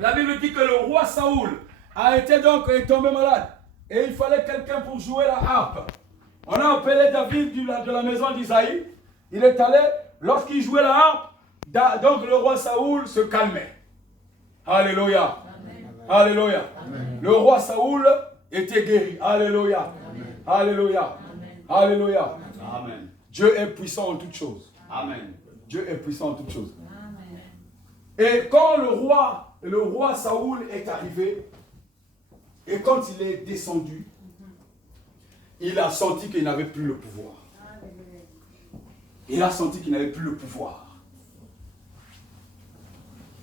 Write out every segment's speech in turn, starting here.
La Bible dit que le roi Saoul est tombé malade. Et il fallait quelqu'un pour jouer la harpe. On a appelé David de la maison d'Isaïe. Il est allé, lorsqu'il jouait la harpe, donc le roi Saoul se calmait. Alléluia. Amen. Alléluia. Amen. Le roi Saoul était guéri. Alléluia. Amen. Alléluia. Amen. Alléluia. Amen. Dieu est puissant en toutes choses. Amen. Dieu est puissant en toutes choses. Amen. Et quand le roi Saoul est arrivé, et quand il est descendu, il a senti qu'il n'avait plus le pouvoir. Il a senti qu'il n'avait plus le pouvoir.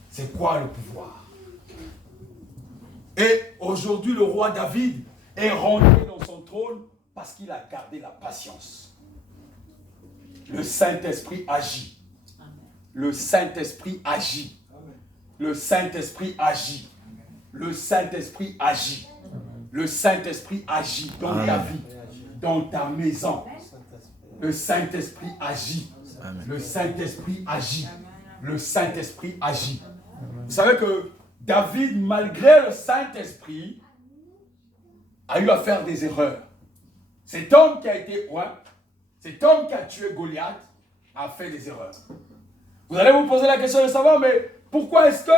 C'est quoi le pouvoir? Et aujourd'hui, le roi David est rentré dans son trône parce qu'il a gardé la patience. Le Saint-Esprit agit. Le Saint-Esprit agit. Le Saint-Esprit agit. Le Saint-Esprit agit. Le Saint-Esprit agit dans ta vie, dans ta maison. Le Saint-Esprit agit. Le Saint-Esprit agit. Le Saint-Esprit agit. Vous savez que David, malgré le Saint-Esprit, a eu à faire des erreurs. Cet homme qui a été oint, cet homme qui a tué Goliath, a fait des erreurs. Vous allez vous poser la question de savoir, mais pourquoi est-ce que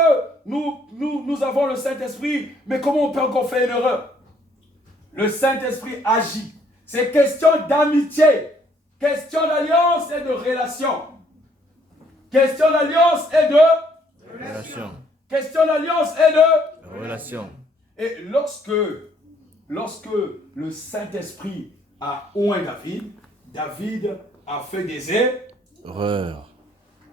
nous avons le Saint-Esprit, mais comment on peut encore faire une erreur? Le Saint-Esprit agit. C'est question d'amitié, question d'alliance et de relation. Question d'alliance et de relation. Question d'alliance et de relation. Et lorsque le Saint-Esprit a oint David, David a fait des erreurs.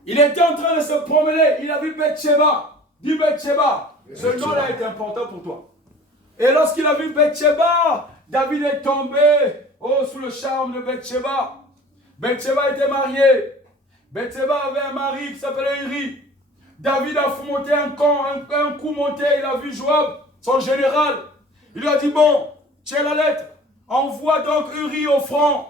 Il était en train de se promener, il a vu Bathsheba. Dis Bathsheba, ce nom-là est important pour toi. Et lorsqu'il a vu Bathsheba, David est tombé sous le charme de Bathsheba. Bathsheba était mariée. Bathsheba avait un mari qui s'appelait Uri. David a monté un coup monté, il a vu Joab, son général. Il lui a dit, bon, tiens la lettre, envoie donc Uri au front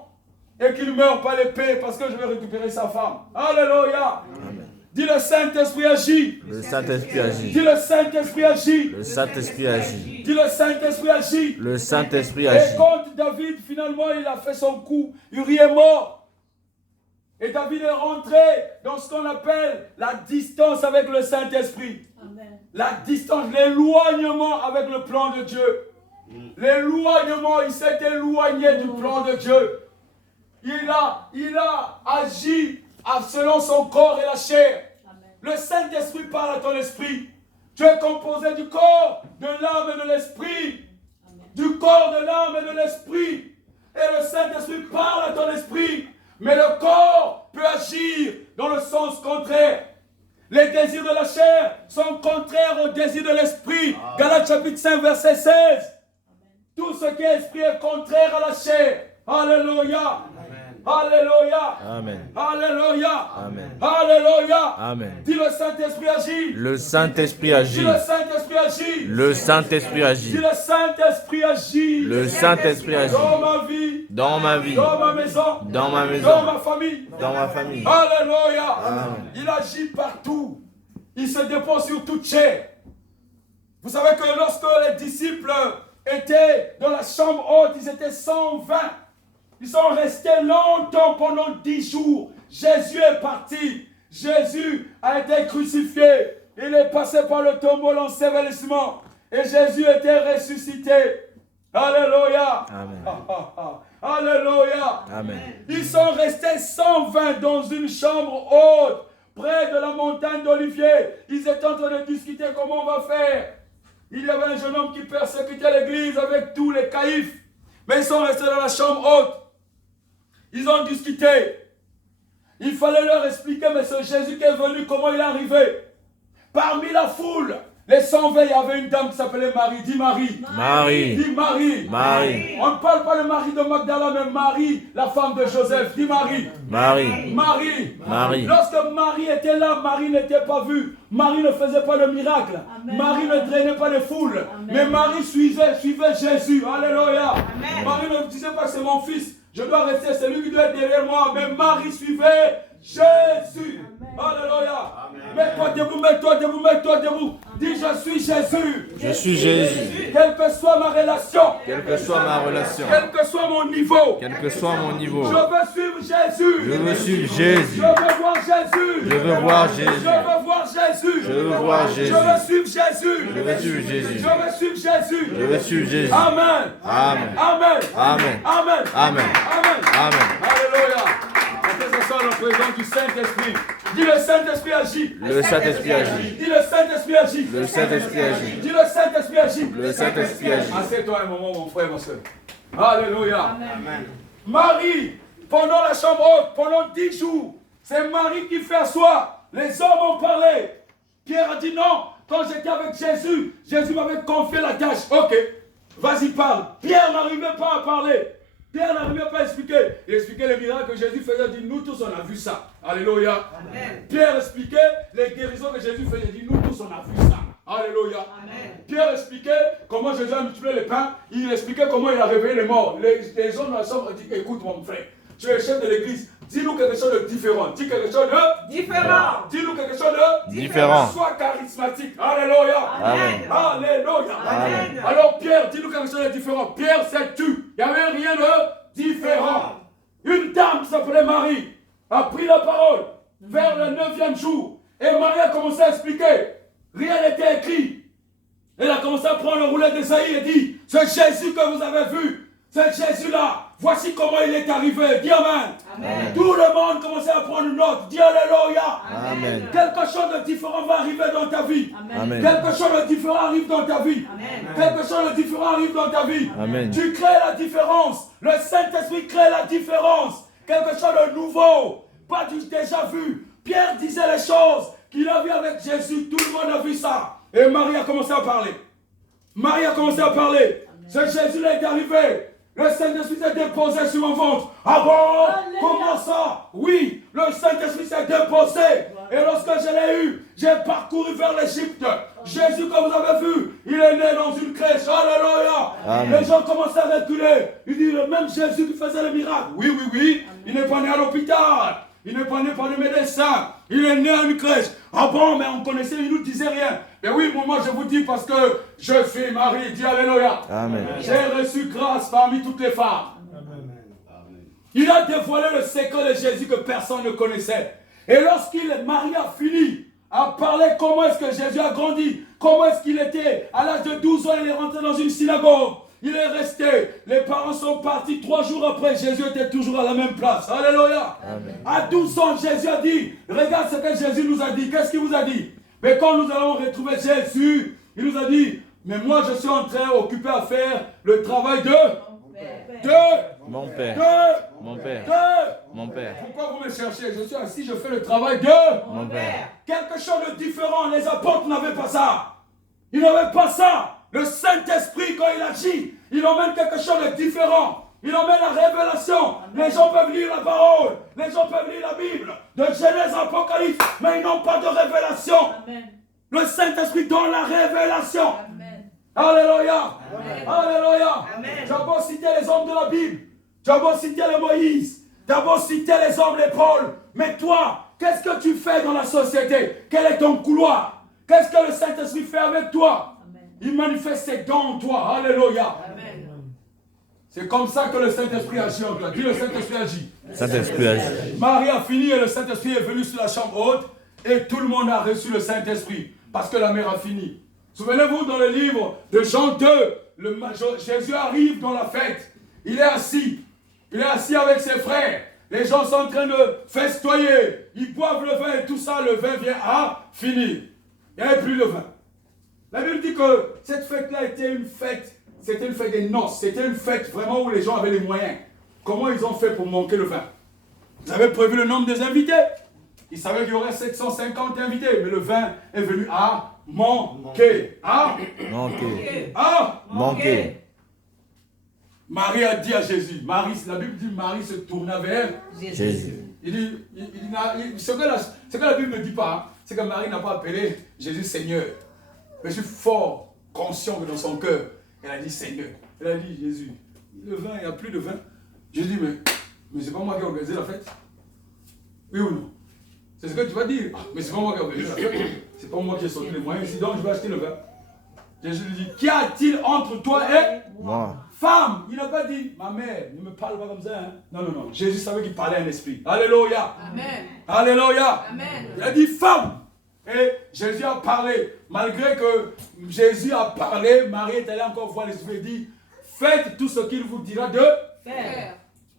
et qu'il ne meure pas l'épée parce que je vais récupérer sa femme. Alléluia. Amen. Dis le Saint-Esprit agit. Le Saint-Esprit agit. Dis le Saint-Esprit agit. Le Saint-Esprit agit. Dis le Saint-Esprit agit. Le Saint-Esprit agit. Et quand David finalement il a fait son coup, Uri est mort. Et David est rentré dans ce qu'on appelle la distance avec le Saint-Esprit. La distance, l'éloignement avec le plan de Dieu. L'éloignement, il s'est éloigné du plan de Dieu. Il a agi selon son corps et la chair. Amen. Le Saint-Esprit parle à ton esprit. Tu es composé du corps, de l'âme et de l'esprit. Du corps, de l'âme et de l'esprit. Et le Saint-Esprit parle à ton esprit. Mais le corps peut agir dans le sens contraire. Les désirs de la chair sont contraires aux désirs de l'esprit. Galates chapitre 5, verset 16. Amen. Tout ce qui est esprit est contraire à la chair. Alléluia. Alléluia. Amen. Alléluia. Amen. Alléluia. Amen. Dis le Saint-Esprit agit. Le Saint-Esprit agit. Dis le Saint-Esprit agit. Le Saint-Esprit agit. Dis le Saint-Esprit agit. Le Saint-Esprit agit. Dans ma vie. Dans ma vie. Dans ma maison. Dans ma maison. Dans ma famille. Dans ma famille. Alléluia. Amen. Il agit partout. Il se dépose sur toute chair. Vous savez que lorsque les disciples étaient dans la chambre haute, ils étaient 120. Ils sont restés longtemps, pendant 10 jours. Jésus est parti. Jésus a été crucifié. Il est passé par le tombeau, l'ensevelissement. Et Jésus était ressuscité. Alléluia. Amen. Alléluia. Amen. Ils sont restés 120 dans une chambre haute, près de la montagne d'Olivier. Ils étaient en train de discuter comment on va faire. Il y avait un jeune homme qui persécutait l'église avec tous les caïfs. Mais ils sont restés dans la chambre haute. Ils ont discuté. Il fallait leur expliquer, mais ce Jésus qui est venu, comment il est arrivé. Parmi la foule, les 120, il y avait une dame qui s'appelait Marie. Dis Marie. Marie. Dis Marie. Marie. On ne parle pas de Marie de Magdala, mais Marie, la femme de Joseph. Dis Marie. Marie. Marie. Marie. Lorsque Marie était là, Marie n'était pas vue. Marie ne faisait pas de miracle. Amen. Marie ne drainait pas les foules. Amen. Mais Marie suivait Jésus. Alléluia. Amen. Marie ne disait pas que c'est mon fils. Je dois rester, c'est lui qui doit être derrière moi. Mais Marie suivait Jésus. Alléluia. Mets-toi debout, mets-toi debout, mets-toi debout. Dis, je suis Jésus. Je suis Jésus. Quelle que soit ma relation. Quelle que soit ma relation. Quel que soit mon niveau. Quel que soit mon niveau. Je veux suivre Jésus. Je veux suivre Jésus. Je veux voir Jésus. Je veux voir Jésus. Je veux voir Jésus. Je veux voir Jésus. Je veux suivre Jésus. Je veux suivre Jésus. Je veux suivre Jésus. Je veux suivre Jésus. Amen. Amen. Amen. Amen. Amen. Amen. Amen. Amen. Alléluia. Que ce soit la présence du Saint-Esprit. Dis le Saint-Esprit agit. Le Saint-Esprit agit. Dis le Saint-Esprit agit. Le Saint-Esprit agit. Dis le Saint-Esprit agit. Le Saint-Esprit agit. Assieds-toi un moment, mon frère, ma soeur. Alléluia. Amen. Marie, pendant la chambre haute, pendant 10 jours, c'est Marie qui fait asseoir. Les hommes ont parlé. Pierre a dit non. Quand j'étais avec Jésus, Jésus m'avait confié la tâche. Ok, vas-y, parle. Pierre n'arrivait pas à parler. Pierre n'arrivait pas à expliquer. Il expliquait les miracles que Jésus faisait. Il dit, nous tous, on a vu ça. Alléluia. Amen. Pierre expliquait les guérisons que Jésus faisait. Il dit, nous tous, on a vu ça. Alléluia. Amen. Pierre expliquait comment Jésus a multiplié les pains. Il expliquait comment il a réveillé les morts. Les hommes dans la chambre ont dit, écoute mon frère, tu es le chef de l'église. Dis-nous quelque chose de différent. Dis quelque chose de Différent. Dis-nous quelque chose de Différent. Sois charismatique. Alléluia. Amen. Alléluia. Amen. Alors Pierre, dis-nous quelque chose de différent. Pierre, c'est tu. Il n'y avait rien de différent. Une dame qui s'appelait Marie a pris la parole vers le 9e jour. Et Marie a commencé à expliquer. Rien n'était écrit. Elle a commencé à prendre le roulet d'Esaïe et dit, c'est Jésus que vous avez vu. C'est Jésus-là. Voici comment il est arrivé. Dis Amen. Amen. Tout le monde commençait à prendre une note. Dis Alléluia. Amen. Quelque chose de différent va arriver dans ta vie. Amen. Quelque chose de différent arrive dans ta vie. Amen. Quelque chose de différent arrive dans ta vie. Amen. Tu crées la différence. Le Saint-Esprit crée la différence. Quelque chose de nouveau. Pas du déjà vu. Pierre disait les choses qu'il a vues avec Jésus. Tout le monde a vu ça. Et Marie a commencé à parler. Marie a commencé à parler. Ce Jésus-là est arrivé. Le Saint-Esprit s'est déposé sur mon ventre. Ah bon? Comment ça? Oui, le Saint-Esprit s'est déposé. Et lorsque je l'ai eu, j'ai parcouru vers l'Égypte. Jésus, comme vous avez vu, il est né dans une crèche. Alléluia. Amen. Les gens commencent à reculer. Il dit, le même Jésus qui faisait les miracles. Oui, oui, oui. Il n'est pas né à l'hôpital. Il n'est pas né par le médecin. Il est né à une crèche. Ah bon, mais on connaissait, il ne nous disait rien. Mais oui, moi je vous dis parce que je suis Marie. Dis Alléluia. Amen. J'ai reçu grâce parmi toutes les femmes. Il a dévoilé le secret de Jésus que personne ne connaissait. Et Marie a fini à parler comment est-ce que Jésus a grandi, comment est-ce qu'il était, à l'âge de 12 ans, il est rentré dans une synagogue. Il est resté, les parents sont partis, 3 jours après, Jésus était toujours à la même place. Alléluia. Amen. À 12 ans, Jésus a dit, regarde ce que Jésus nous a dit. Qu'est-ce qu'il vous a dit? Mais quand nous allons retrouver Jésus, il nous a dit, mais moi je suis en train occupé à faire le travail de Mon Père. de Mon Père. de Mon Père. Pourquoi vous me cherchez? Je suis assis, je fais le travail de Mon Père. quelque chose de différent. Les apôtres n'avaient pas ça. Ils n'avaient pas ça. Le Saint-Esprit, quand il agit, il emmène quelque chose de différent. Il emmène la révélation. Les gens peuvent lire la parole. Les gens peuvent lire la Bible. De Genèse à Apocalypse. Mais ils n'ont pas de révélation. Amen. Le Saint-Esprit donne la révélation. Amen. Alléluia. Amen. Alléluia. Amen. Tu as beau citer les hommes de la Bible. Tu as beau citer les Moïse. Tu as beau citer les hommes, les Paul. Mais toi, qu'est-ce que tu fais dans la société? Quel est ton couloir? Qu'est-ce que le Saint-Esprit fait avec toi? Amen. Il manifeste ses dons en toi. Alléluia. Amen. C'est comme ça que le Saint-Esprit agit en toi. Dis le Saint-Esprit agit. Saint-Esprit agit. Marie a fini et le Saint-Esprit est venu sur la chambre haute et tout le monde a reçu le Saint-Esprit parce que la mère a fini. Souvenez-vous dans le livre de Jean 2, Jésus arrive dans la fête. Il est assis. Il est assis avec ses frères. Les gens sont en train de festoyer. Ils boivent le vin et tout ça, le vin vient à finir. Il n'y avait plus de vin. La Bible dit que cette fête-là était une fête. C'était une fête des noces. C'était une fête vraiment où les gens avaient les moyens. Comment ils ont fait pour manquer le vin? Ils avaient prévu le nombre des invités. Ils savaient qu'il y aurait 750 invités. Mais le vin est venu à manquer. À Manquer. à Manquer. Marie a dit à Jésus. La Bible dit Marie se tourna vers Jésus. Il dit, ce que la Bible ne dit pas, hein, c'est que Marie n'a pas appelé Jésus Seigneur. Mais je suis fort conscient que dans son cœur, elle a dit Seigneur. Elle a dit Jésus, le vin, il n'y a plus de vin. Je dis, mais c'est pas moi qui ai organisé la fête. Oui ou non? C'est ce que tu vas dire. Ah, mais c'est pas moi qui ai obligé. C'est pas moi qui ai sorti les moyens ici, donc je vais acheter le vin. Jésus lui dit, qu'y a-t-il entre toi et Moi. femme? Il n'a pas dit, ma mère, ne me parle pas comme ça. Hein? Non, non, non. Jésus savait qu'il parlait à un esprit. Alléluia. Amen. Alléluia. Amen. Il a dit femme. Et Jésus a parlé. Malgré que Jésus a parlé, Marie est allée encore voir l'esprit et dit, faites tout ce qu'il vous dira de Faire.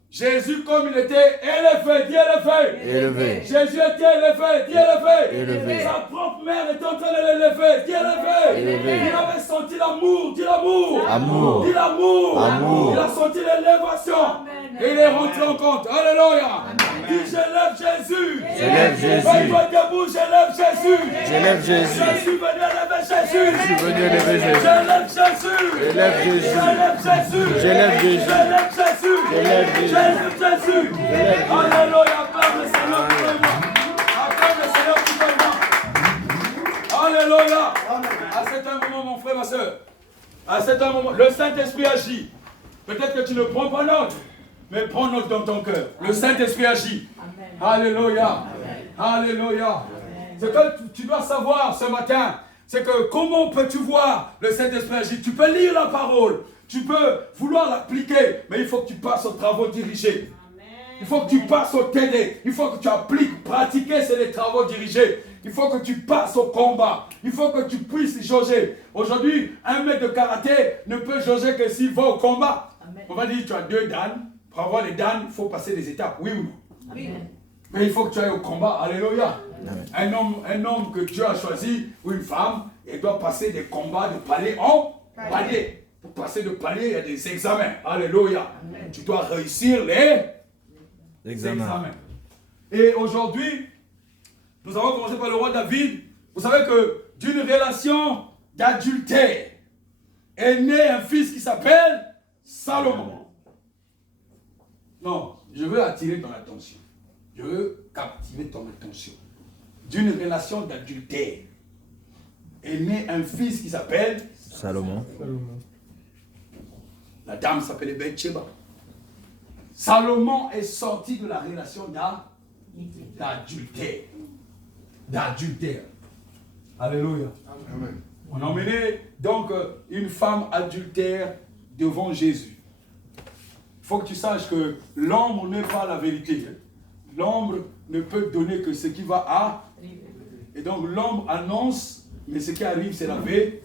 Jésus, comme il était élevé, dis élevé. Élevé. Jésus était élevé, dis élevé. Élevé. Sa propre mère était en train de l'élever, dis élevé. Élevé. Il avait senti l'amour, dis l'amour. Amour. Dis l'amour. Amour. Il a senti l'élévation. Et il est rentré en compte. Alléluia. Dis j'élève Jésus. J'élève Jésus. Mets-toi debout, j'élève Jésus. J'élève Jésus. Je suis venu élever Jésus. Je suis venu élever Jésus. J'élève Jésus. J'élève Jésus. J'élève Jésus. J'élève Jésus. J'élève Jésus. J'élève Jésus. J'élève Jésus. Alléluia. Acclame le Seigneur pour moi. Acclame le Seigneur pour moi. Alléluia. À cet moment, mon frère, ma soeur, à cet moment, le Saint-Esprit agit. Peut-être que tu ne prends pas note, mais prends note dans ton cœur. Le Saint-Esprit agit. Alléluia. Alléluia. Ce que tu dois savoir ce matin, c'est que comment peux-tu voir le Saint-Esprit agir? Tu peux lire la parole, tu peux vouloir l'appliquer, mais il faut que tu passes aux travaux dirigés. Il faut que tu passes au TD. Il faut que tu appliques, pratiquer, c'est les travaux dirigés. Il faut que tu passes au combat. Il faut que tu puisses jauger. Aujourd'hui, un maître de karaté ne peut jauger que s'il va au combat. On va dire, tu as 2 dan. Pour avoir les dan, il faut passer des étapes. Oui ou non? Oui. Mais il faut que tu ailles au combat. Alléluia. Un homme que Dieu a choisi, ou une femme, elle doit passer des combats de palier en palier. Pour passer de palier, il y a des examens. Alléluia. Tu dois réussir les examens. Et aujourd'hui, nous avons commencé par le roi David. Vous savez que d'une relation d'adultère est né un fils qui s'appelle Salomon. Non, je veux attirer ton attention. Je veux captiver ton attention. D'une relation d'adultère est né un fils qui s'appelle Salomon. La dame s'appelait Bathsheba. Salomon est sorti de la relation d'adultère. D'adultère. Alléluia. Amen. On a emmené donc une femme adultère devant Jésus. Il faut que tu saches que l'ombre n'est pas la vérité. L'ombre ne peut donner que ce qui va à. Et donc l'ombre annonce, mais ce qui arrive c'est la vérité.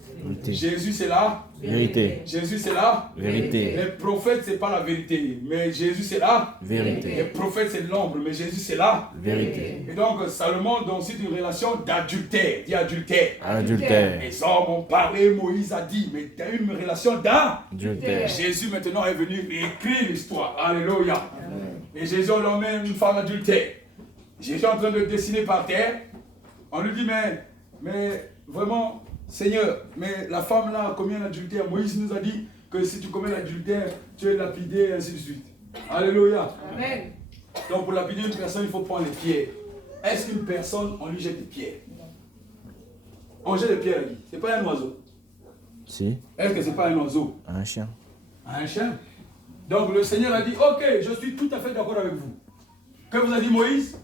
Jésus c'est la vérité. Jésus c'est la vérité. Les prophètes c'est pas la vérité, mais Jésus c'est la vérité. Les prophètes c'est l'ombre, mais Jésus c'est la vérité. Et donc Salomon donc c'est une relation d'adultère, dit adultère. Adultère. Les hommes ont parlé, Moïse a dit, mais tu as une relation d'adultère. Jésus maintenant est venu écrire l'histoire. Alléluia. Et Jésus on l'emmène une femme adultère. Jésus est en train de dessiner par terre. On lui dit mais vraiment Seigneur, mais la femme là a commis un adultère. Moïse nous a dit que si tu commets l'adultère, tu es lapidé et ainsi de suite. Alléluia. Amen. Donc pour lapider une personne, il faut prendre les pierres. Est-ce qu'une personne, on lui jette des pierres? On jette des pierres à qui? C'est pas un oiseau. Si. Est-ce que c'est pas un oiseau? Un chien. Un chien. Donc le Seigneur a dit, ok, je suis tout à fait d'accord avec vous. Que vous a dit Moïse?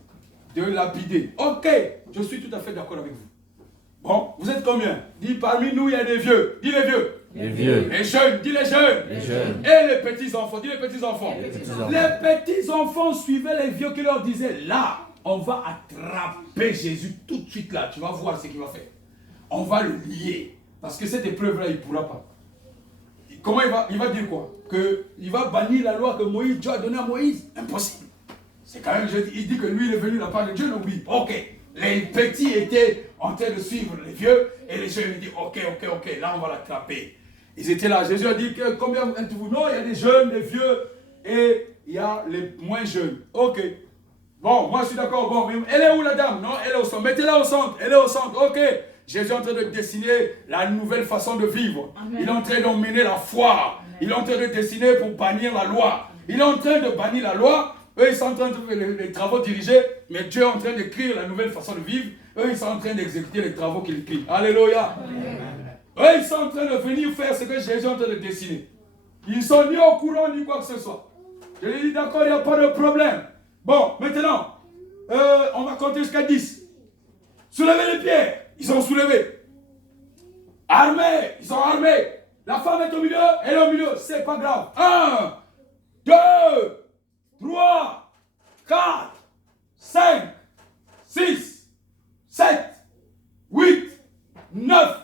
De lapider. Ok, je suis tout à fait d'accord avec vous. Bon, vous êtes combien? Dis parmi nous il y a des vieux. Dis les vieux. Les vieux. Les jeunes. Dis les jeunes. Les jeunes. Et les petits enfants. Dis les petits enfants. Les petits enfants suivaient les vieux qui leur disaient là, on va attraper Jésus tout de suite là. Tu vas voir ce qu'il va faire. On va le lier. Parce que cette épreuve là, il ne pourra pas. Comment il va dire quoi? Il va bannir la loi que Dieu a donnée à Moïse? Impossible. C'est quand même, il dit que lui il est venu de la part de Dieu. Non, oui. Ok. Les petits étaient en train de suivre les vieux et les jeunes disent ok, là on va l'attraper. Ils étaient là. Jésus a dit que combien êtes-vous? Non, il y a des jeunes, des vieux et il y a les moins jeunes. Ok. Bon, moi je suis d'accord. Bon, mais elle est où la dame? Non, elle est au centre. Mettez-la au centre. Elle est au centre. Ok. Jésus est en train de dessiner la nouvelle façon de vivre. Amen. Il est en train d'emmener la foi. Amen. Il est en train de dessiner pour bannir la loi. Il est en train de bannir la loi. Eux, ils sont en train de faire les travaux dirigés, mais Dieu est en train d'écrire la nouvelle façon de vivre. Eux, ils sont en train d'exécuter les travaux qu'il écrit. Alléluia. Eux, ils sont en train de venir faire ce que Jésus est en train de dessiner. Ils ne sont ni au courant, ni quoi que ce soit. Je lui ai dit, d'accord, il n'y a pas de problème. Bon, maintenant, On va compter jusqu'à 10. Soulevez les pierres. Ils ont soulevé. Armés. Ils ont armé. La femme est au milieu. Elle est au milieu. C'est pas grave. 1, 2, 3, 4, 5, 6, 7, 8, 9.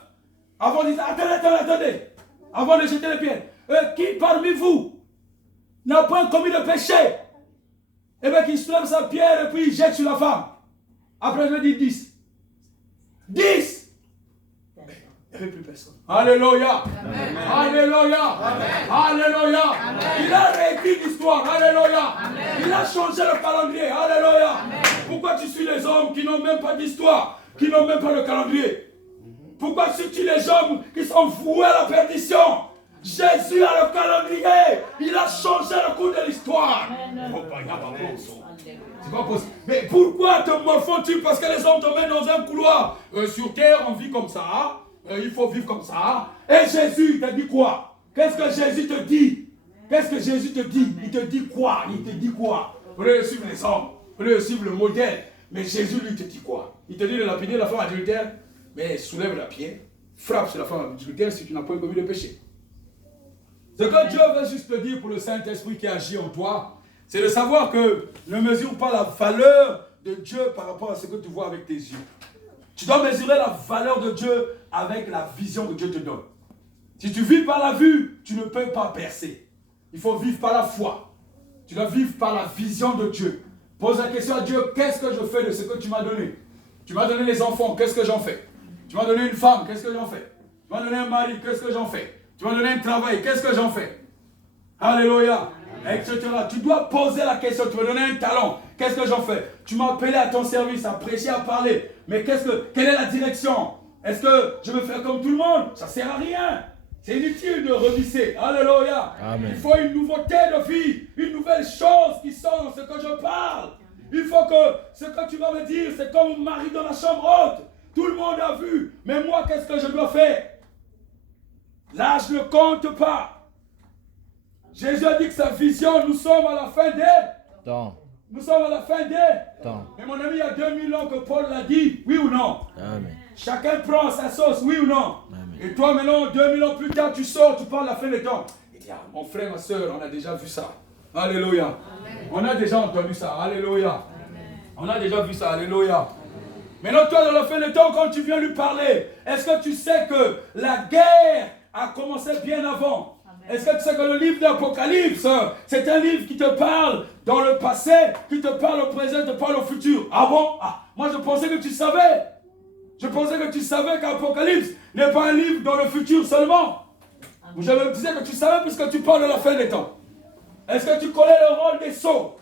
Avant de dire, attendez. Avant de jeter les pierres. Qui parmi vous n'a point commis de péché? Et bien qu'il soulève sa pierre et puis il jette sur la femme. Après je dis 10. 10. Il n'y avait plus personne. Alléluia. Amen. Alléluia. Amen. Alléluia. Amen. Il a réécrit l'histoire. Alléluia. Amen. Il a changé le calendrier. Alléluia. Amen. Pourquoi tu suis les hommes qui n'ont même pas d'histoire, qui n'ont même pas de calendrier? Pourquoi suis-tu les hommes qui sont voués à la perdition? Jésus a le calendrier. Il a changé le cours de l'histoire. C'est pas possible. Mais pourquoi te morfonds-tu? Parce que les hommes te mettent dans un couloir. Sur terre, on vit comme ça. Il faut vivre comme ça. Et Jésus t'a dit quoi? Qu'est-ce que Jésus te dit? Qu'est-ce que Jésus te dit? Il te dit quoi? Il te dit quoi? Vous voulez suivre les hommes. Vous voulez suivre le modèle. Mais Jésus lui te dit quoi? Il te dit de lapider la femme adultère. Mais soulève la pierre. Frappe sur la femme adultère si tu n'as pas commis de péché. Ce que Dieu veut juste te dire pour le Saint-Esprit qui agit en toi, c'est de savoir que ne mesure pas la valeur de Dieu par rapport à ce que tu vois avec tes yeux. Tu dois mesurer la valeur de Dieu avec la vision que Dieu te donne. Si tu vis par la vue, tu ne peux pas percer. Il faut vivre par la foi. Tu dois vivre par la vision de Dieu. Pose la question à Dieu, qu'est-ce que je fais de ce que tu m'as donné? Tu m'as donné les enfants, qu'est-ce que j'en fais? Tu m'as donné une femme, qu'est-ce que j'en fais? Tu m'as donné un mari, qu'est-ce que j'en fais? Tu m'as donné un travail, qu'est-ce que j'en fais? Alléluia. Etc. Tu dois poser la question, tu m'as donné un talent, qu'est-ce que j'en fais? Tu m'as appelé à ton service, à prêcher, à parler, mais quelle est la direction? Est-ce que je veux faire comme tout le monde? Ça ne sert à rien. C'est inutile de revisser. Alléluia. Amen. Il faut une nouveauté de vie, une nouvelle chose qui sort dans ce que je parle. Il faut que ce que tu vas me dire, c'est comme mon mari dans la chambre haute. Tout le monde a vu, mais moi, qu'est-ce que je dois faire? Là, je ne compte pas. Jésus a dit que sa vision, nous sommes à la fin des temps. Nous sommes à la fin des temps. Mais mon ami, il y a 2000 ans que Paul l'a dit, oui ou non? Amen. Chacun prend sa sauce, oui ou non? Amen. Et toi, maintenant, 2000 ans plus tard, tu sors, tu parles de la fin des temps. Il dit, mon frère, ma soeur, on a déjà vu ça. Alléluia. Amen. On a déjà entendu ça. Alléluia. Amen. On a déjà vu ça. Alléluia. Maintenant, toi, dans la fin des temps, quand tu viens lui parler, est-ce que tu sais que la guerre a commencé bien avant? Est-ce que tu sais que le livre d'Apocalypse, c'est un livre qui te parle dans le passé, qui te parle au présent, qui te parle au futur? Ah bon? Moi, je pensais que tu savais. Je pensais que tu savais qu'Apocalypse n'est pas un livre dans le futur seulement. Je me disais que tu savais puisque tu parles de la fin des temps. Est-ce que tu connais le rôle des sceaux?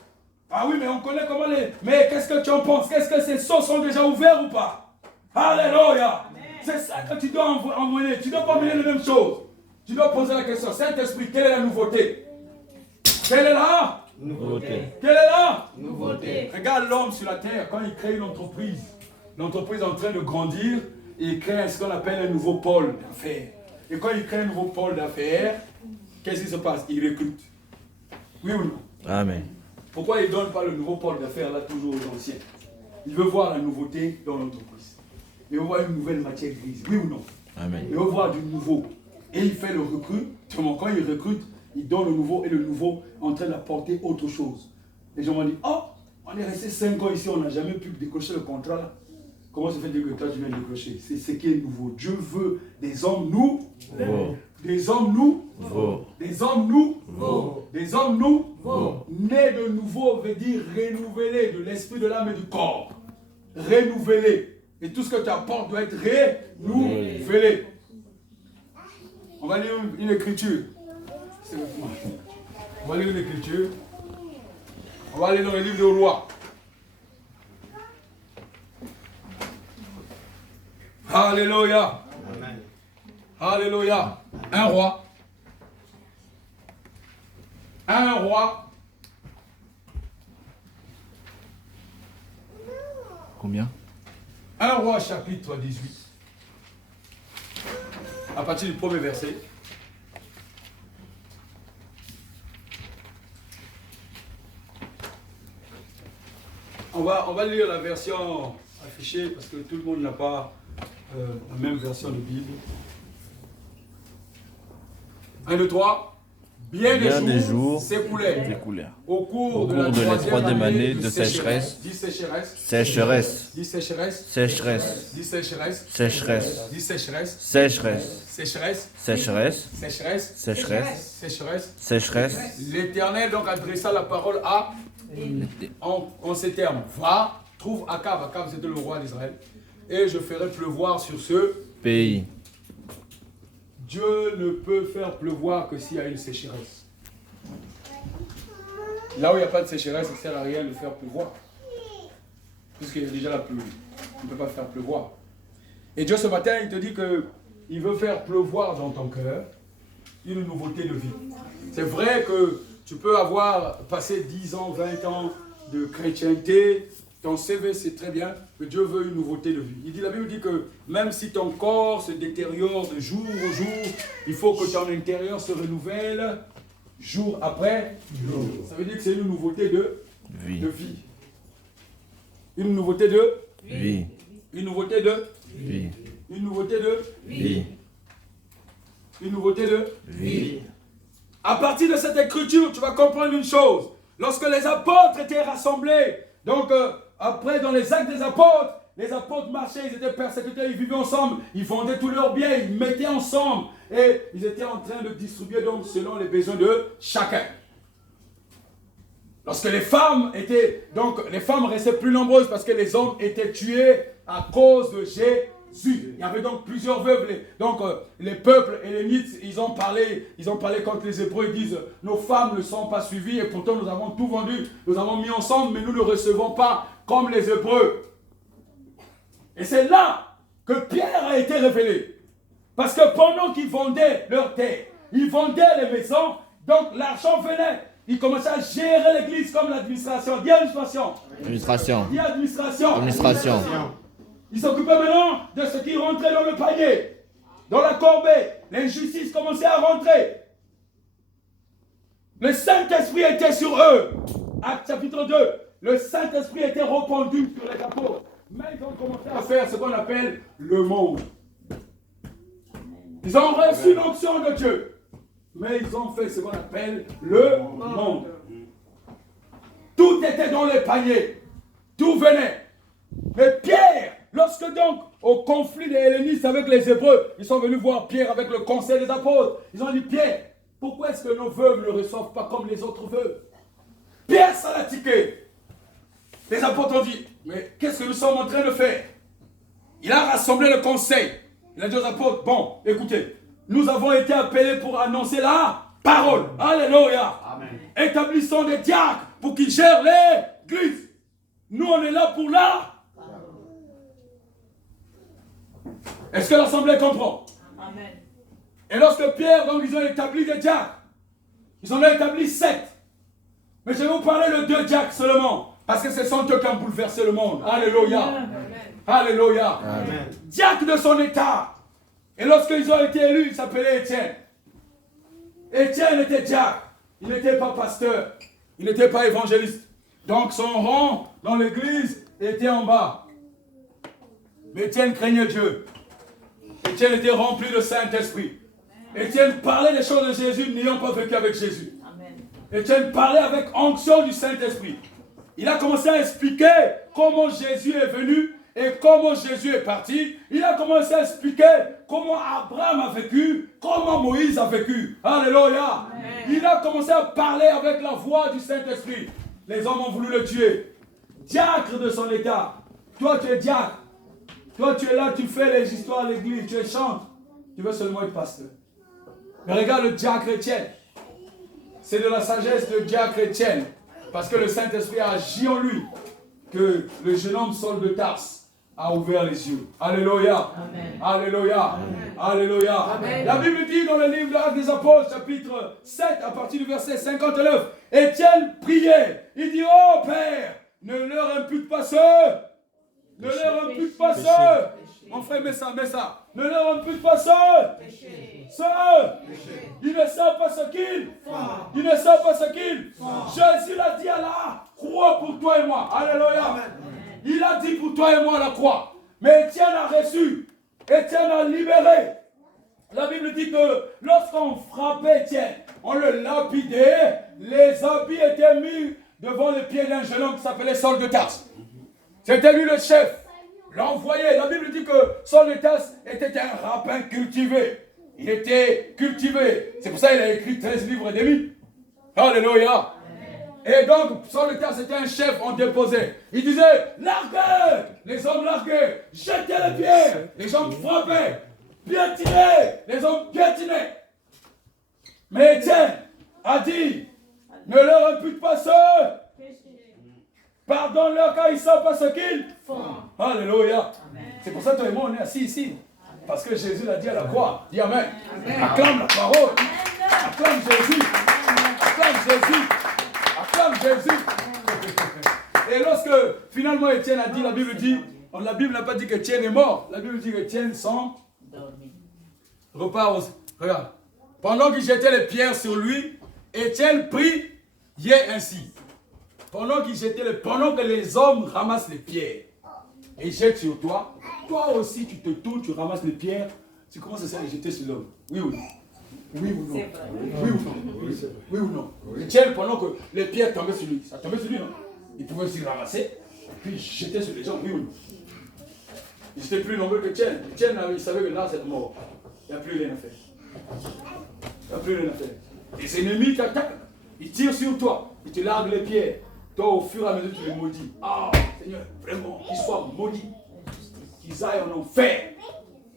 Ah oui, mais on connaît comment les... Mais qu'est-ce que tu en penses? Qu'est-ce que ces sceaux sont déjà ouverts ou pas? Alléluia. C'est ça que tu dois emmener. Tu ne dois pas emmener les mêmes choses. Tu dois poser la question, Saint-Esprit, quelle est la nouveauté? Quelle est la nouveauté? Quelle est la nouveauté? Regarde l'homme sur la terre, quand il crée une entreprise, l'entreprise est en train de grandir, et il crée ce qu'on appelle un nouveau pôle d'affaires. Et quand il crée un nouveau pôle d'affaires, qu'est-ce qui se passe? Il recrute. Oui ou non? Amen. Pourquoi il ne donne pas le nouveau pôle d'affaires là toujours aux anciens? Il veut voir la nouveauté dans l'entreprise. Il veut voir une nouvelle matière grise. Oui ou non? Amen. Il veut voir du nouveau. Et il fait le recrutement. Quand il recrute, il donne le nouveau et le nouveau est en train d'apporter autre chose. Les gens m'ont dit, oh, on est resté 5 ans ici, on n'a jamais pu décrocher le contrat là. Comment ça fait que toi tu viens de décrocher? C'est ce qui est nouveau. Dieu veut des hommes nouveaux. Des hommes nouveaux. Des hommes nouveaux. Des hommes nouveaux. Né de nouveau veut dire renouvelé de l'esprit, de l'âme et du corps. Renouvelé. Et tout ce que tu apportes doit être renouvelé. On va lire une écriture. On va lire une écriture. On va aller dans le livre des rois. Alléluia. Amen. Alléluia. Un roi. Un roi. Combien? Un roi chapitre 18. À partir du premier verset. On va lire la version affichée parce que tout le monde n'a pas la même version de Bible. 1, 2, 3. Bien des jours s'écoulèrent au cours de la troisième année de sécheresse. Dit sécheresse. Sécheresse. Dit sécheresse. Sécheresse. Dit sécheresse. Sécheresse. Dit sécheresse. Sécheresse. Sécheresse. Sécheresse. Sécheresse. Sécheresse. Sécheresse. Sécheresse. L'Éternel donc adressa la parole à en ces termes. Va, trouve Akab. Akab c'était le roi d'Israël. Et je ferai pleuvoir sur ce pays. Dieu ne peut faire pleuvoir que s'il y a une sécheresse. Là où il n'y a pas de sécheresse, ça ne sert à rien de faire pleuvoir. Puisqu'il y a déjà la pluie. Il ne peut pas faire pleuvoir. Et Dieu ce matin, il te dit qu'il veut faire pleuvoir dans ton cœur une nouveauté de vie. C'est vrai que tu peux avoir passé 10 ans, 20 ans de chrétienté. Ton CV, c'est très bien, que Dieu veut une nouveauté de vie. La Bible dit que même si ton corps se détériore de jour au jour, il faut que ton intérieur se renouvelle jour après jour. Ça veut dire que c'est une nouveauté de vie. Une nouveauté de vie. Une nouveauté de vie. Une nouveauté de vie. Une nouveauté de vie. À partir de cette écriture, tu vas comprendre une chose. Lorsque les apôtres étaient rassemblés, donc après dans les actes des apôtres marchaient, ils étaient persécutés, ils vivaient ensemble, ils vendaient tous leurs biens, ils mettaient ensemble et ils étaient en train de distribuer donc selon les besoins de chacun. Lorsque les femmes restaient plus nombreuses parce que les hommes étaient tués à cause de Jésus. Il y avait donc plusieurs veuves. Les peuples hellénites, ils ont parlé contre les Hébreux. Ils disent, nos femmes ne sont pas suivies et pourtant nous avons tout vendu. Nous avons mis ensemble, mais nous ne recevons pas comme les Hébreux. Et c'est là que Pierre a été révélé. Parce que pendant qu'ils vendaient leurs terres, ils vendaient les maisons, donc l'argent venait. Ils commençaient à gérer l'église comme l'administration. Dis administration. Administration. Dis administration. Administration. Ils s'occupaient maintenant de ce qui rentrait dans le panier, dans la corbeille. L'injustice commençait à rentrer. Le Saint-Esprit était sur eux. Acte chapitre 2. Le Saint-Esprit était répandu sur les apôtres. Mais ils ont commencé à faire ce qu'on appelle le monde. Ils ont reçu l'onction de Dieu. Mais ils ont fait ce qu'on appelle le monde. Tout était dans les paniers. Tout venait. Mais Pierre, lorsque donc, au conflit des Hellénistes avec les Hébreux, ils sont venus voir Pierre avec le conseil des apôtres. Ils ont dit, Pierre, pourquoi est-ce que nos veuves ne reçoivent pas comme les autres veuves? Pierre, ça l'a tiqué. Les apôtres ont dit, mais qu'est-ce que nous sommes en train de faire? Il a rassemblé le conseil. Il a dit aux apôtres, bon, écoutez, nous avons été appelés pour annoncer la parole. Alléluia. Amen. Établissons des diacres pour qu'ils gèrent l'église. Nous, on est là pour la. Est-ce que l'assemblée comprend? Amen. Et lorsque Pierre, donc, ils ont établi des diacres, ils en ont établi 7. Mais je vais vous parler de 2 diacres seulement, parce que ce sont eux qui ont bouleversé le monde. Alléluia. Amen. Alléluia. Amen. Diacre de son état. Et lorsqu'ils ont été élus, il s'appelait Étienne. Étienne était diacre. Il n'était pas pasteur. Il n'était pas évangéliste. Donc son rang dans l'église était en bas. Mais Étienne craignait Dieu. Étienne était rempli de Saint-Esprit. Étienne parlait des choses de Jésus n'ayant pas vécu avec Jésus. Amen. Étienne parlait avec onction du Saint-Esprit. Il a commencé à expliquer comment Jésus est venu et comment Jésus est parti. Il a commencé à expliquer comment Abraham a vécu, comment Moïse a vécu. Alléluia. Amen. Il a commencé à parler avec la voix du Saint-Esprit. Les hommes ont voulu le tuer. Diacre de son état. Toi, tu es diacre. Toi, tu es là, tu fais les histoires à l'église, tu chantes. Tu veux seulement être pasteur. Mais regarde le diacre Étienne. C'est de la sagesse de diacre Étienne. Parce que le Saint-Esprit a agi en lui. Que le jeune homme Saul de Tarse a ouvert les yeux. Alléluia. Amen. Alléluia. Amen. Alléluia. Amen. La Bible dit dans le livre de l'Actes des Apôtres, chapitre 7, à partir du verset 59, Étienne priait. Il dit, oh Père, ne leur impute pas ce. Ne leur impute pas ce. Mon frère, mets ça. Ne leur impute pas ce. Ils ne savent pas ce qu'ils font. Ils ne savent pas ce qu'ils font. Jésus l'a dit à la croix pour toi et moi. Alléluia. Il a dit pour toi et moi à la croix. Mais Étienne a reçu. Étienne a libéré. La Bible dit que lorsqu'on frappait Étienne, on le lapidait, les habits étaient mis devant les pieds d'un jeune homme qui s'appelait Saul de Tarse. C'était lui le chef. L'envoyé. La Bible dit que Saul de Tarse était un rabbin cultivé. Il était cultivé. C'est pour ça qu'il a écrit 13 livres et demi. Alléluia. Et donc, Saul de Tarse était un chef, on déposait. Il disait, larguez. Les hommes larguaient. Jetez les pierres. Les gens frappaient. Piétiner, les hommes piétinaient. Mais Étienne a dit, ne leur impute pas ce. Pardonne-leur car ils ne savent pas ce qu'ils font. Alléluia. C'est pour ça que toi et moi on est assis ici. Parce que Jésus l'a dit à la croix. Dis Amen. Acclame la parole. Acclame Jésus. Acclame Jésus. Acclame Jésus. Et lorsque finalement Étienne a dit, la Bible dit, la Bible n'a pas dit qu'Étienne est mort. La Bible dit qu'Étienne s'en repart aussi. Regarde. Pendant qu'il jetait les pierres sur lui, Étienne priait ainsi. Pendant que les hommes ramassent les pierres et jettent sur toi, toi aussi tu te tournes, tu ramasses les pierres, tu commences à les jeter sur l'homme. Oui ou non? Oui ou non? Oui ou non? Oui ou non? Étienne, pendant que les pierres tombaient sur lui, ça tombait sur lui, non? Il pouvait aussi ramasser et puis jeter sur les gens, oui ou non? Il était plus nombreux que Étienne. Étienne, il savait que là c'est mort. Il n'y a plus rien à faire. Il n'y a plus rien à faire. Les ennemis t'attaquent. Ils tirent sur toi. Ils te larguent les pierres. Toi, au fur et à mesure, tu les maudis. Ah, Seigneur, vraiment, qu'ils soient maudits. Qu'ils aillent en enfer.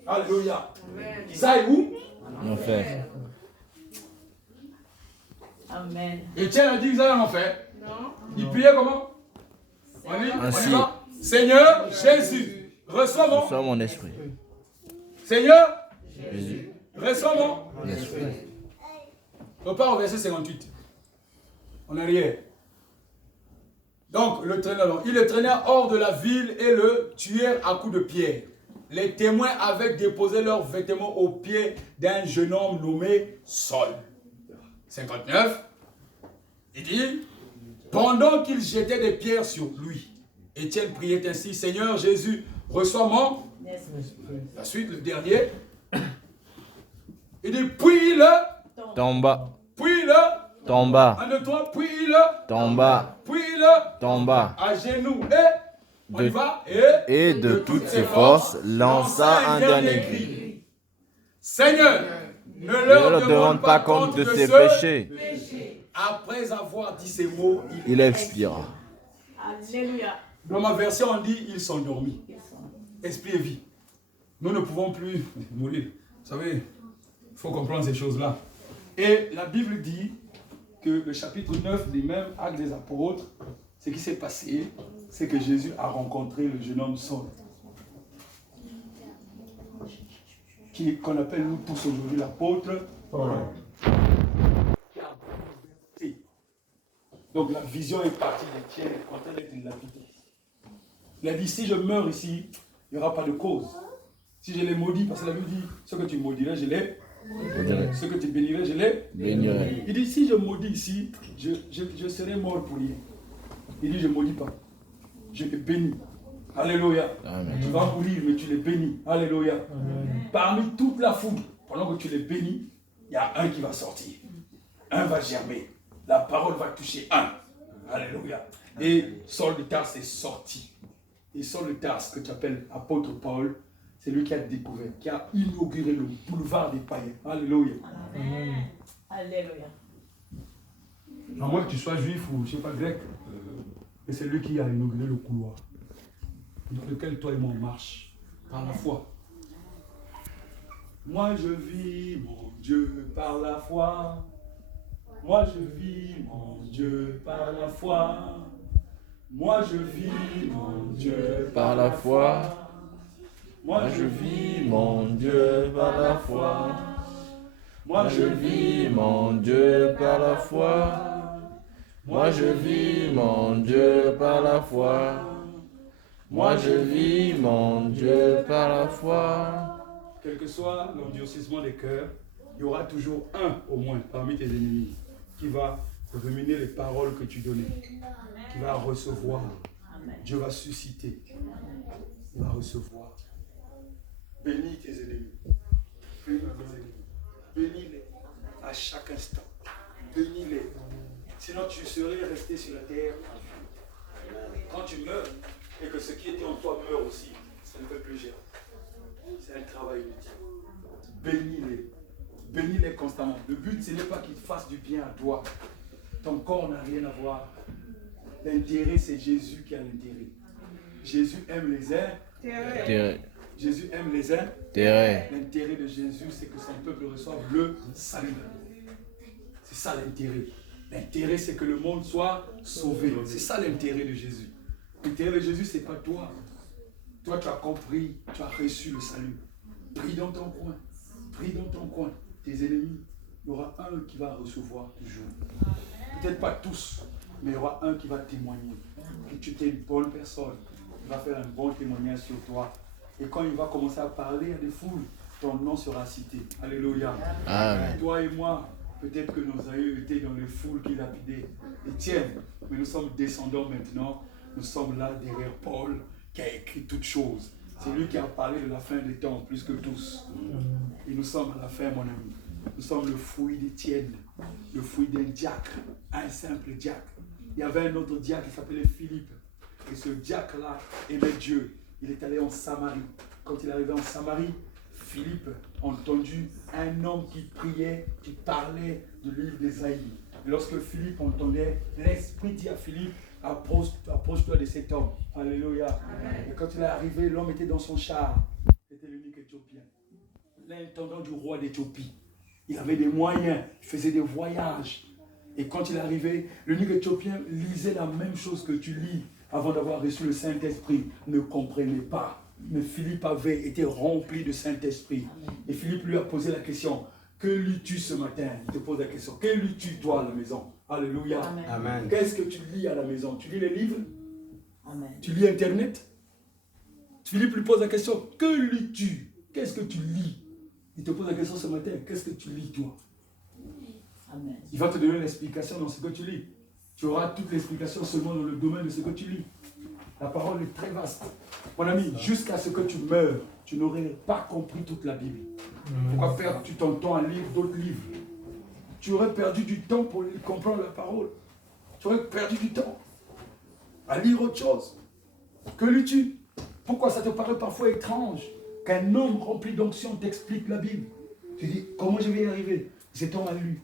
Alléluia. Qu'ils aillent où? En enfer. Amen. Étienne a dit qu'ils aillent en enfer. Non. Il priait comment? On y va. Seigneur Jésus, reçois mon esprit. Seigneur Jésus, reçois mon esprit. Repart au verset 58. En arrière. Donc, ils le traînèrent hors de la ville et le tuèrent à coups de pierre. Les témoins avaient déposé leurs vêtements aux pieds d'un jeune homme nommé Saul. 59. Il dit, pendant qu'ils jetaient des pierres sur lui, Étienne priait ainsi, Seigneur Jésus, reçois mon esprit. La suite, le dernier. Il dit, puis le Tomba. Puis le Tomba. un de toi, puis le Tomba. puis le Tomba. à genoux et on y va Et de toutes ses forces lança un dernier cri. Seigneur, ne Ne leur leur demande pas compte de ses péchés. Après avoir dit ces mots, Il expira. Alléluia. dans ma version on dit ils sont dormis. Esprit et vie. Nous ne pouvons plus mourir. Vous savez, il faut comprendre ces choses-là. Et la Bible dit que le chapitre 9 des mêmes actes des apôtres, ce qui s'est passé, c'est que Jésus a rencontré le jeune homme Saul, qu'on appelle nous tous aujourd'hui l'apôtre Paul. Donc la vision est partie d'Étienne quand elle est lapidée. Il a dit, si je meurs ici, il n'y aura pas de cause. Si je les maudis, parce que la Bible dit, ce que tu maudirais, je les ce que tu bénirais, je les bénirai. Il dit, si je maudis ici, je serai mort pour rien. Il dit, je ne maudis pas. Je les bénis. Alléluia. Amen. Tu vas mourir, mais tu les bénis. Alléluia. Amen. Parmi toute la foule, pendant que tu les bénis, il y a un qui va sortir. Un va germer. La parole va toucher un. Alléluia. Et Saul de Tarse est sorti. Et Saul de Tarse, que tu appelles apôtre Paul, c'est lui qui a découvert, qui a inauguré le boulevard des païens. Alléluia. Amen. Alléluia. À moins que tu sois juif ou je ne sais pas grec, mais c'est lui qui a inauguré le couloir dans lequel toi et moi on marche par la foi. Moi je vis mon Dieu par la foi. Moi je vis mon Dieu par la foi. Moi je vis mon Dieu Par la foi. Moi Je vis mon Dieu par la foi. Moi Je vis mon Dieu par la foi. Moi je vis mon Dieu par la foi. Moi je vis mon Dieu par la foi. Quel que soit l'endurcissement des cœurs, il y aura toujours un au moins parmi tes ennemis qui va ruminer les paroles que tu donnais, qui va recevoir. Dieu va susciter, il va recevoir. Bénis tes ennemis. Bénis tes ennemis. Bénis-les à chaque instant. Bénis-les. Sinon tu serais resté sur la terre. Quand tu meurs et que ce qui était en toi meurt aussi, ça ne fait plus gérer. C'est un travail inutile. Bénis-les. Bénis-les constamment. Le but, ce n'est pas qu'ils fassent du bien à toi. Ton corps n'a rien à voir. L'intérêt, c'est Jésus qui a l'intérêt. Jésus aime les uns. Jésus aime les uns. L'intérêt de Jésus, c'est que son peuple reçoive le salut. C'est ça l'intérêt. L'intérêt, c'est que le monde soit sauvé. C'est ça l'intérêt de Jésus. L'intérêt de Jésus, ce n'est pas toi. Toi, tu as compris, tu as reçu le salut. Prie dans ton coin. Prie dans ton coin. Tes ennemis, il y aura un qui va recevoir toujours. Peut-être pas tous, mais il y aura un qui va témoigner. Que tu es une bonne personne. Il va faire un bon témoignage sur toi. Et quand il va commencer à parler à des foules, ton nom sera cité. Alléluia. Amen. Toi et moi, peut-être que nos aïeux étaient dans les foules qui lapidaient Étienne, mais nous sommes descendants maintenant. Nous sommes là derrière Paul qui a écrit toutes choses. C'est lui qui a parlé de la fin des temps plus que tous. Et nous sommes à la fin, mon ami. Nous sommes le fruit d'Étienne, le fruit d'un diacre, un simple diacre. Il y avait un autre diacre qui s'appelait Philippe. Et ce diacre-là aimait Dieu. Il est allé en Samarie. Quand il est arrivé en Samarie, Philippe a entendu un homme qui priait, qui parlait du livre d'Ésaïe. Et lorsque Philippe entendait, l'Esprit dit à Philippe, approche-toi de cet homme. Alléluia. Amen. Et quand il est arrivé, l'homme était dans son char. C'était l'unique Éthiopien. L'intendant du roi d'Éthiopie. Il avait des moyens, il faisait des voyages. Et quand il est arrivé, l'unique Éthiopien lisait la même chose que tu lis avant d'avoir reçu le Saint-Esprit. Ne comprenait pas. Mais Philippe avait été rempli de Saint-Esprit. Et Philippe lui a posé la question, que lis-tu ce matin? Il te pose la question, que lis-tu toi à la maison? Alléluia. Amen. Qu'est-ce que tu lis à la maison? Tu lis les livres? Amen. Tu lis Internet? Philippe lui pose la question, que lis-tu? Qu'est-ce que tu lis? Il te pose la question ce matin, qu'est-ce que tu lis toi? Amen. Il va te donner l'explication dans ce que tu lis. Tu auras toute l'explication seulement dans le domaine de ce que tu lis. La parole est très vaste. Mon ami, jusqu'à ce que tu meurs, tu n'aurais pas compris toute la Bible. Pourquoi perdre ton temps à lire d'autres livres? Tu aurais perdu du temps pour comprendre la parole. Tu aurais perdu du temps à lire autre chose. Que lis-tu? Pourquoi ça te paraît parfois étrange qu'un homme rempli d'onction t'explique la Bible? Tu dis, comment je vais y arriver? Cet homme a lu.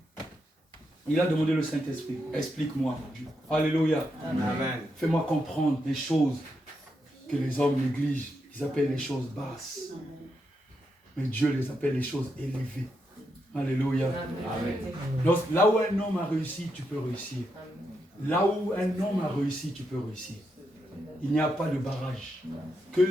Il a demandé le Saint-Esprit. Explique-moi, Dieu. Alléluia. Amen. Fais-moi comprendre les choses que les hommes négligent. Ils appellent les choses basses. Mais Dieu les appelle les choses élevées. Alléluia. Amen. Donc, là où un homme a réussi, tu peux réussir. Là où un homme a réussi, tu peux réussir. Il n'y a pas de barrage. Que